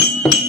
you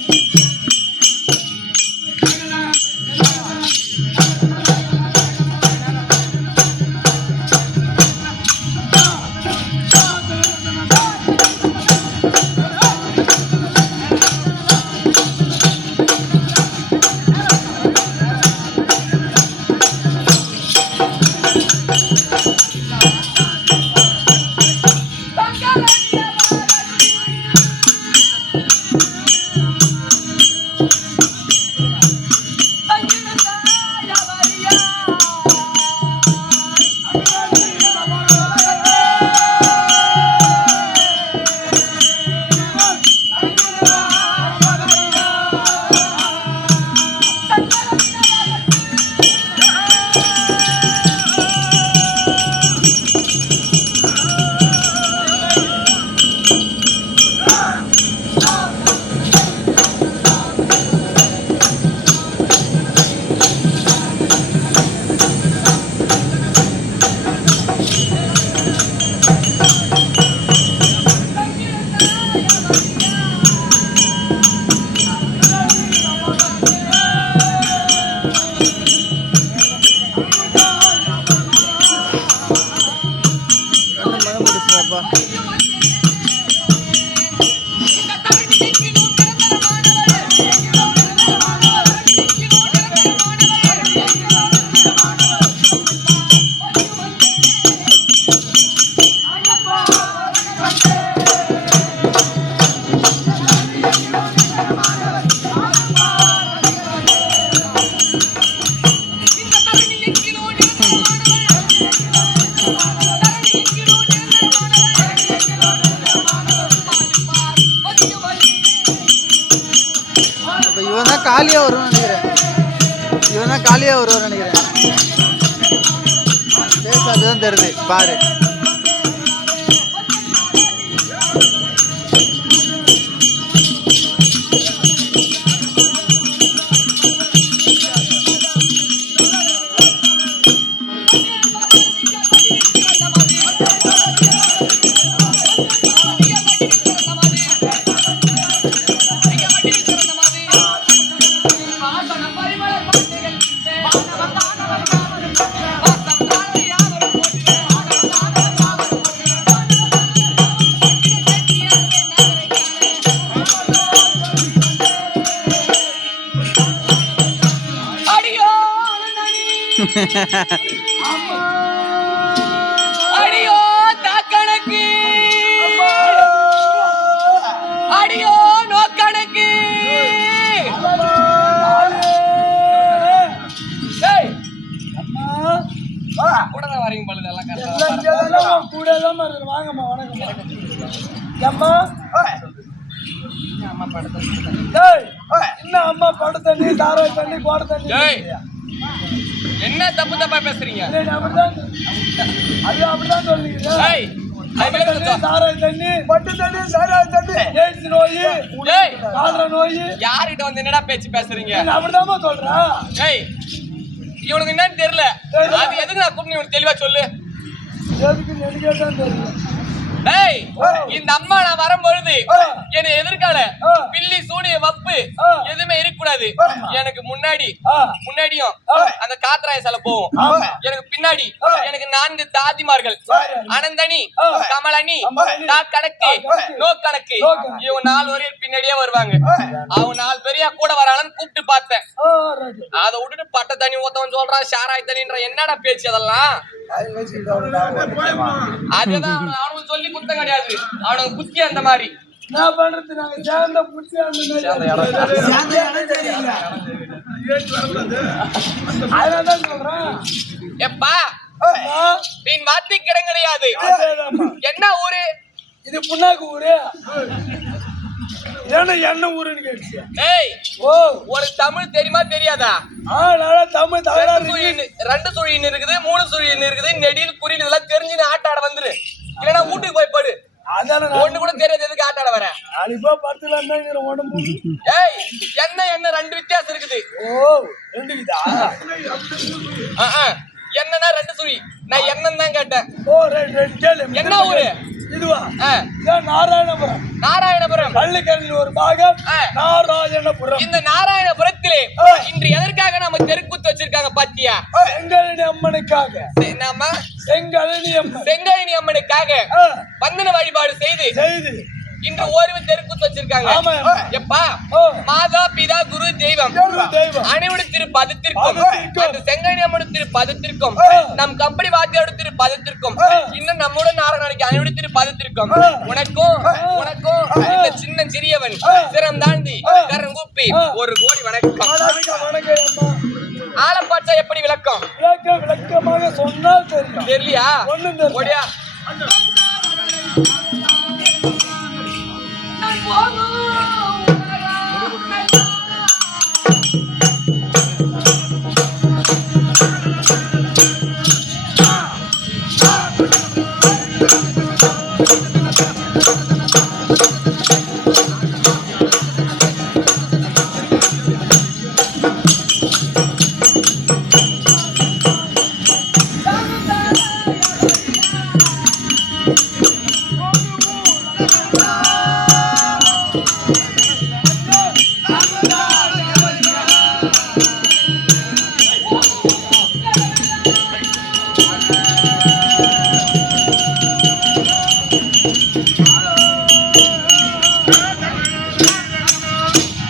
இப்போ இவன் தான் காலியாக வரும்னு நினைக்கிறேன். இவன் தான் காலியாக வருவான்னு நினைக்கிறேன். அதுதான் தெரியுது பாரு. அடியோ தாக்கணக்கு. அடியோ நோக்கணக்கு. கூட தான் வரீங்க பழுது எல்லாம் correct ஆ தான் அம்மா பட தண்ணி தாராய் தண்ணி கோட தண்ணி என்ன தப்பு தப்பா பேசுறீங்க? அப்படிதான் அது அப்படிதான் நோய் யார்கிட்ட வந்து என்னடா பேச்சு பேசுறீங்க? நீ அப்படிதாம்மா சொல்றேன் ஏய் இவனுக்கு என்னன்னு தெரியல. அது எதுக்கு நான் கூப்பிட்டு தெளிவா சொல்லு? எதுக்கு டேய் இந்த அம்மா நான் வரும்பொழுது ஆ. என்னை எதிர்கால. பில்லி சூனிய வப்பு. எதுவுமே இருக்கக்கூடாது எனக்கு முன்னாடி. முன்னாடியும். அந்த காத்தராய சிலை போகும். எனக்கு பின்னாடி. எனக்கு நான்கு தாதிமார்கள். அனந்தனி. கமலனி கணக்கு. நோ கணக்கு. இவங்க நாலு வரையும் பின்னாடியே வருவாங்க அவங்க நாலு பேரையா கூட வராங்கன்னு கூப்பிட்டு பார்த்தேன். அதை விட்டுட்டு பட்ட தண்ணி ஊத்தவன் சொல்றான் ஷாராய் தண்ணின்ற என்னடா பேச்சு அதெல்லாம் அதுதான் அவனு- அவனுக்கு சொல்லி குத்தம் கிடையாது. அவனுக்கு புத்தி அந்த மாதிரி. என்ன பண்றது நாங்க சேர்ந்த புத்தி அந்த அதனாலதான் சொல்றேன். எப்பா நீ மாத்தி கிடையாது. என்ன ஊரு? இது புண்ணாக்கு ஊரு. ஏன்னா என்ன ஊருன்னு கேட்டுச்சு. ஏய் ஓ. உனக்கு தமிழ் தெரியுமா தெரியாதா? ஆ நல்லா தமிழ் ரெண்டு தகராறு ரெண்டு சுழின்னு இருக்குது மூணு சுழின்னு இருக்குது நெடியில் குறியில் இதெல்லாம் தெரிஞ்சு நீ ஆட்டாட வந்துரு. இல்லைன்னா வீட்டுக்கு போய் படு. ஒண்ணு கூட தெரியாது எதுக்கு ஆட்டாட வர? அடிப்பா பத்துலாம் தான் உடம்பு ஏய் என்ன என்ன ரெண்டு வித்தியாசம் இருக்குது. ஓ ரெண்டு விதா. என்னன்னா ரெண்டு சுழி. நான் என்னன்னு தான் கேட்டேன். ஓ கேளு என்ன ஊரு? இதுவா? நாராயணபுரம்? நாராயணபுரம். பள்ளிக்கரணில் ஒரு பாகம். நாராயணபுரம். இந்த நாராயணபுரத்திலே. இன்று எதற்காக நம்ம தெருக்கூத்து வச்சிருக்காங்க பாத்தியா? செங்கழனி அம்மனுக்காக. நாம செங்கழனி அம்மன். அம்மனுக்காக வந்தன வழிபாடு செய்து செய்து. இன்று ஓய்வு தெருக்கூத்து வச்சிருக்காங்க. எப்பா. மாதா பிதா குரு தெய்வம். குரு தெய்வம். அனைவரு திரு பதத்திற்கும் பதத்திற்கும். அந்த செங்கழனி அம்மன் திரு பதத்திற்கும். நம் கம்பெனி வாத்தியோட திரு பதத்திற்கும். இன்னும் நம்முடன் நாராயணனுக்கு அனைவரு திரு பதத்திற்கும். உனக்கும் உனக்கும் இந்த சின்ன சிறியவன். சிரம் தாண்டி ஆ. கரங்கூப்பி ஆ. ஒரு கோடி வணக்கம் ஆலப்பாச்சா எப்படி விளக்கம் விளக்க விளக்கமாக சொன்னால் தெரியும் தெரியலையா ஒண்ணும் தெரியல.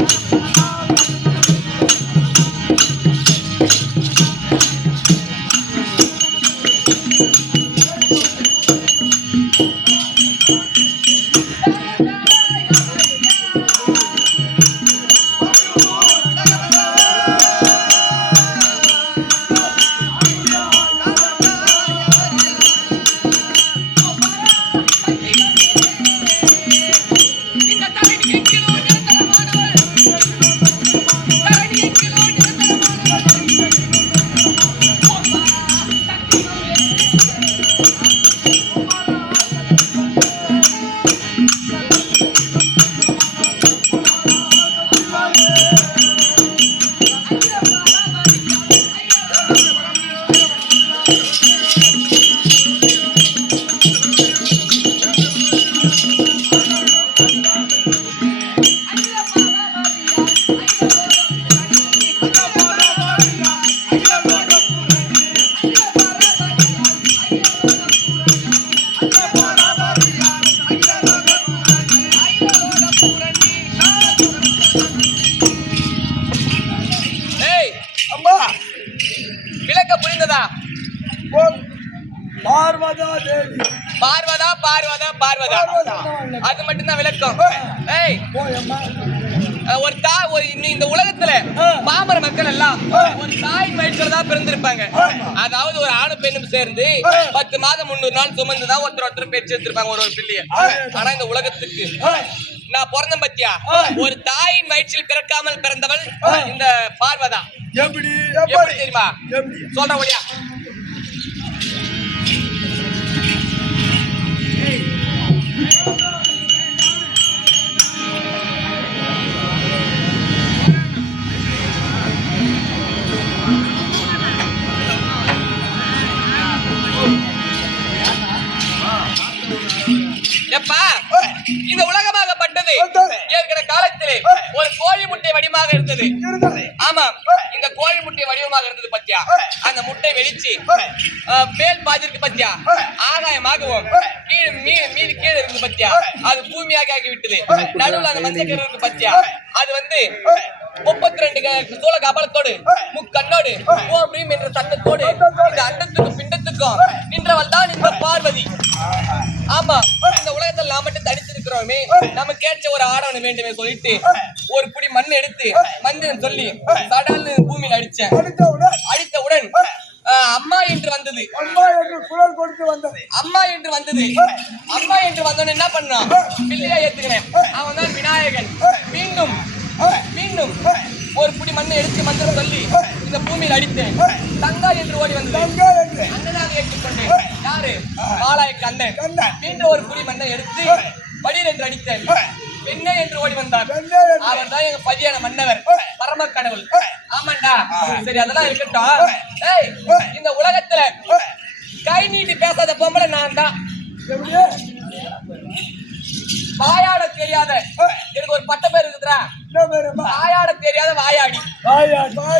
Thank you. அம்மா விளக்க புரிந்ததா பார்வதா தேவி பார்வதா பார்வதா பார்வதா. அது மட்டும்தான் விளக்கம் ஏய் ஒரு தாய் ஒரு இந்த- உலகத்துல. பாமர மக்கள் எல்லாம். ஒரு தாய் வயிற்றுல தான் பிறந்திருப்பாங்க. அதாவது ஒரு ஆணும் பெண்ணும் சேர்ந்து. பத்து மாதம் முன்னூறு நாள் சுமந்து தான் ஒருத்தர் ஒருத்தர் பேச்சு எடுத்திருப்பாங்க ஒரு ஒரு பிள்ளைய. ஆனா இந்த உலகத்துக்கு நான் பிறந்தேன் பத்தியா. ஒரு தாயின் வயிற்றில் பிறக்காமல் பிறந்தவள். இந்த பார்வதா. எப்படி? எப்படி தெரியுமா? எப்படி? சொல்ற ஒடியா வடிவமாக இருந்தது. ஆமாம் இந்த கோழி முட்டை வடிவமாக இருந்தது பத்தியா? அந்த முட்டை வெளிச்சு மேல் பாதிருக்கு பத்தியா. ஆகாயமாகவும் கீழே மீ- மீதி கீழே இருக்கு பத்தியா? அது பூமியாக ஆகி விட்டது நடுவுல அந்த மஞ்சள் கரு இருக்கு பத்தியா? அது வந்து முப்பத்தி ரெண்டு சோழ கபலத்தோடு முக்கண்ணோடு ஓம் என்ற சத்தத்தோடு இந்த அண்டத்துக்கும் பிண்டத்துக்கும் நின்றவள் தான் இந்த பார்வதி. ஆமா. இந்த உலகத்தில் நாம் மட்டும் தனித்திருக்கிறோமே. நமக்கு ஏற்ற ஒரு ஆடவன் வேண்டுமே சொல்லிட்டு ஒரு புடி மண் எடுத்து மந்திரம் சொல்லி சடால்னு பூமியில அடிச்சேன். அடித்தவுடன்? அம்மா என்று வந்தது. அம்மா என்று குரல் கொடுத்து வந்தது. அம்மா என்று வந்தது. அம்மா என்று வந்தவன் என்ன பண்ணான்? பிள்ளையா ஏத்துக்கிறேன். அவன் தான் விநாயகன். மீண்டும் மீண்டும் ஒரு புடி மண்ணை எடுத்து மந்திரம் சொல்லி இந்த பூமியில் அடித்தேன். தங்கா என்று ஓடி வந்தது தங்கா என்று. அண்ணனாக ஏற்றுக்கொண்டேன். யாரு? மாலாய கண்ணன். மீண்டும் ஒரு புடி மண்ணை எடுத்து படீர் என்று அடித்தேன். பெண்ணே என்று ஓடி வந்தார். அவர் தான் எங்க பதியான மன்னவர். பரம கடவுள். ஆமாண்டா. சரி அதெல்லாம் இருக்கட்டும். இந்த உலகத்துல கை நீட்டி பேசாத பொம்பளை நான் தான் வாயாட தெரியாத. தெரியாதம்மா வாயாட தெரியாத வாயாடி.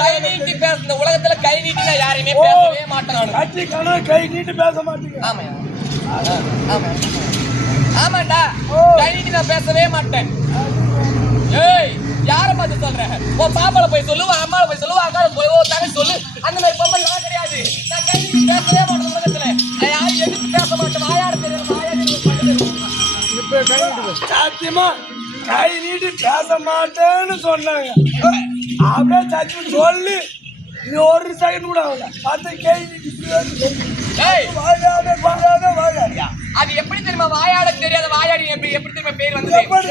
கை நீட்டி பேச இந்த உலகத்துல கை நீட்டி நான் யாரையுமே பேசவே மாட்டேன் கை நீட்டு பேச மாட்டீங்க. ஆமாய்யா. ஆமா. ஆமாண்டா. கை நீட்டி நான் பேசவே மாட்டேன். ஏய் யார பார்த்து சொல்ற? உன் பாப்பால போய் சொல்லு உன் அம்மால போய் சொல்லு உன் அக்கால போய் ஓ தங்க சொல்லு. அந்த மாதிரி பொம்மை நான் கிடையாது. நான் கை நீட்டி பேசவே மாட்டேன் சாத்தியமா? கை நீட்டி பேச மாட்டேன்னு சொன்னாங்க. அப்படியே சத்தியம் சொல்லி நீ ஒரு செகண்ட் கூட ஆகல. பார்த்து கை நீட்டி பேசு. ஏய்! வாயாடே வாயாடே வாயாடியா அது எப்படி தெரியுமா? வாயாட தெரியாத வாயாடி எப்படி எப்படி தெரியுமா பேர்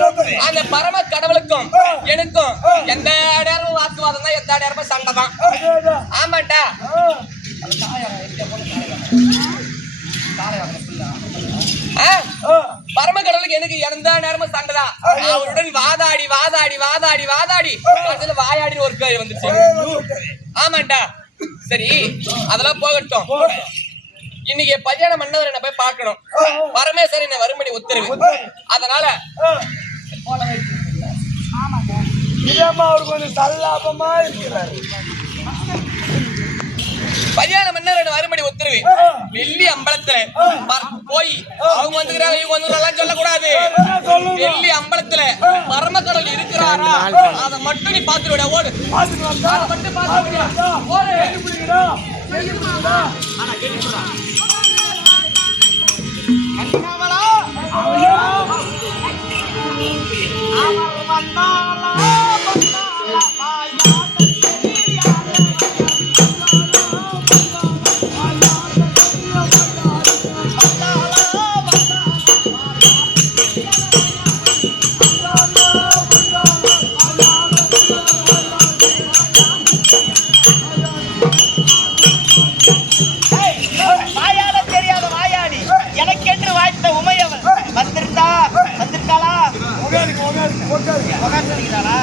எப்படி? அந்த பரம கடவுளுக்கும். எனக்கும். எந்த நேரமும் வாக்குவாதம் தான் எந்த நேரமும் சண்டை தான். ஆமாட்டா ஆ. ஆ? ஆ. பரம கடவுளுக்கு எனக்கு எந்த நேரமும் சண்டை தான் அவருடன் வாதாடி வாதாடி வாதாடி வாதாடி. கடைசியில வாயாடின்னு ஒரு பேர் வந்துச்சு ஆமாண்டா. சரி அதெல்லாம் போகட்டும். இன்னைக்கு பரியாண மன்னவர் என்ன போய் பார்க்கணும். பரமேஸ்வரன் என்ன வரும்படி உத்தரவு. அதனால ஆ. இதம்மா அவர் கொஞ்சம் சல்லாபமா இருக்கிறாரு. பரியாண மன்னர் என்ன வரும்படி உத்தரவு. வெள்ளி அம்பலத்துல போய் அவங்க வந்துக்கிறாங்க இவங்க வந்துக்கிறாங்க சொல்லக்கூடாது. என்ன சொல்லுங்க. வெள்ளி அம்பலத்துல பரமக்கடல் இருக்கிறாரா? அதை மட்டும் நீ பாத்துட்டு விட ஓடு. அதை மட்டும் வாயாட உட்காருங்க உட்காருங்க உட்காருங்க உட்கார சொல்லிக்கிறாளா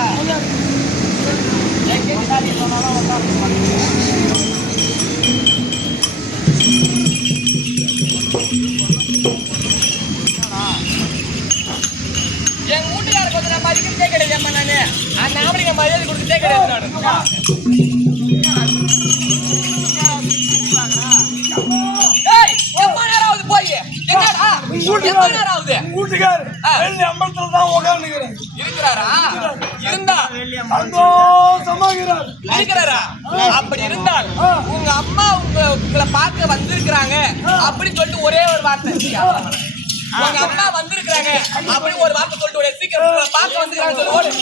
என் வீட்டுக்காரருக்கு வந்து நான் மதிக்கிறதே கிடையாது அம்மா நானு? அந்த ஆம்பளைங்க மரியாதை கொடுத்துட்டே கிடையாது நானு வீட்டுக்காரு. வெள்ளி அம்பலத்துல தான் உட்காந்துக்கிறாரு இருக்கிறாரா? இருந்தா. சந்தோஷமாகிறாரு. இருக்கிறாரா? அப்படி இருந்தால். உங்க அம்மா உங்க உங்களை பார்க்க வந்திருக்கிறாங்க அப்படின்னு சொல்லிட்டு ஒரே ஒரு வார்த்தை. உங்க அம்மா வந்திருக்கிறாங்க அப்படி ஒரு வார்த்தை சொல்லிட்டு சீக்கிரம் பார்க்க வந்திருக்காங்க சொல்லி